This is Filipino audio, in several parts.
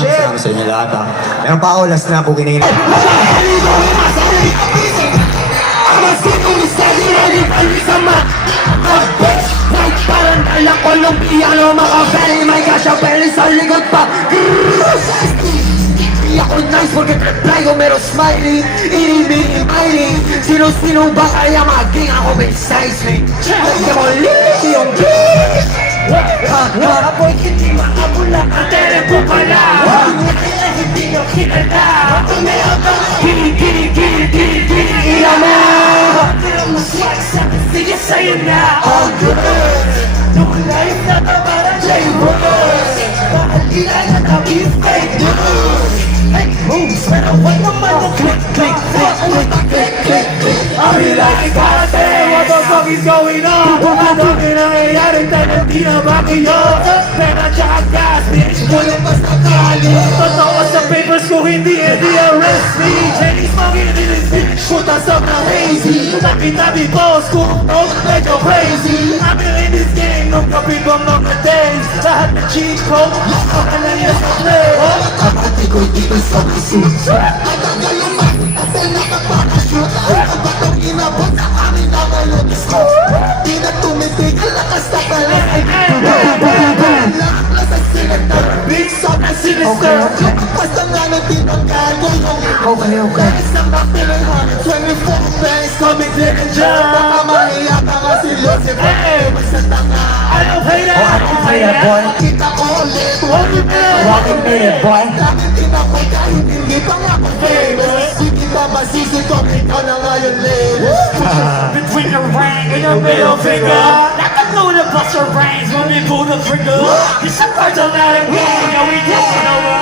Shit! Salamat sa inyo lahat ha. Meron pa ako, last na po kinigin. Parang dala ko ng piano, makabeli, may kasya, peli sa likod pa. Ako nice, forget reply ko, meron smiley. Inibig-imbili, sino-sino ba kaya maging ako may size me? Hindi mo lili yung bitch. Apoy hindi makabula, ang telepo pala. Hindi nyo kilala. Gili, ilan na. Pero mas swag sa akin, sige sa'yo na. All good. Nung life na parang J-Rose. Mahalila na tabi fake news. Fake moves, pero wag naman yung click. I'll be like, God damn, what the fuck is going on? Ano nangyayari tayo, di na ba kayo? Pera tsaka gas, bitch, walang basta kali. Totoo sa papers ko, hindi arrest me. Chinese monkey, this bitch, puta sobrang hazy. Tabi-tabi boss ko, medyo crazy. I'm in this game, nung kapit ko mga days. Lahat ng cheat code, ako na yan sa play. Kapati ko dito sa suit. Matagal yung kasi nakapakashoot. Ang batong inabot sa amin na ngayon is ko. Di na tumitigil, lakas na pala. Lakas sa sinister, bitch, sobrang sinister. Basta nga natin ang gano'n yung okay. Isang makiling 24 banks, comic literature. Baka mahiyak ka nga si Lucifer. Basta tanga. I don't play that boy. Kita ko ulit, walking minute boy. Bakit tinapay kahit hindi pa nga ako famous? Hindi ba masisi ko, ikaw na nga yung latest. Between your ring and your middle finger, not the moon to bust your brains when we pull the trigger. It's a automatic game, now we taking over.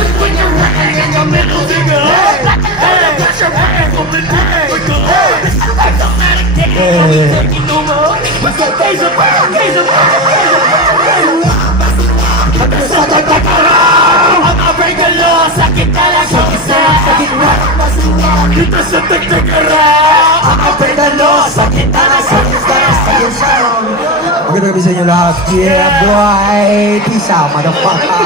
Between your ring and your middle finger, not the moon to bust your brains when we pull the trigger. It's a automatic game, now we taking over. It's a case of I'm a break the law, sakit na lang sa isa. Dito sa tek-tekara, I'm a break the law, sakit na lang sa isa. Magandang gabi sa inyo lahat. Yeah, boy! Peace out, motherfucker!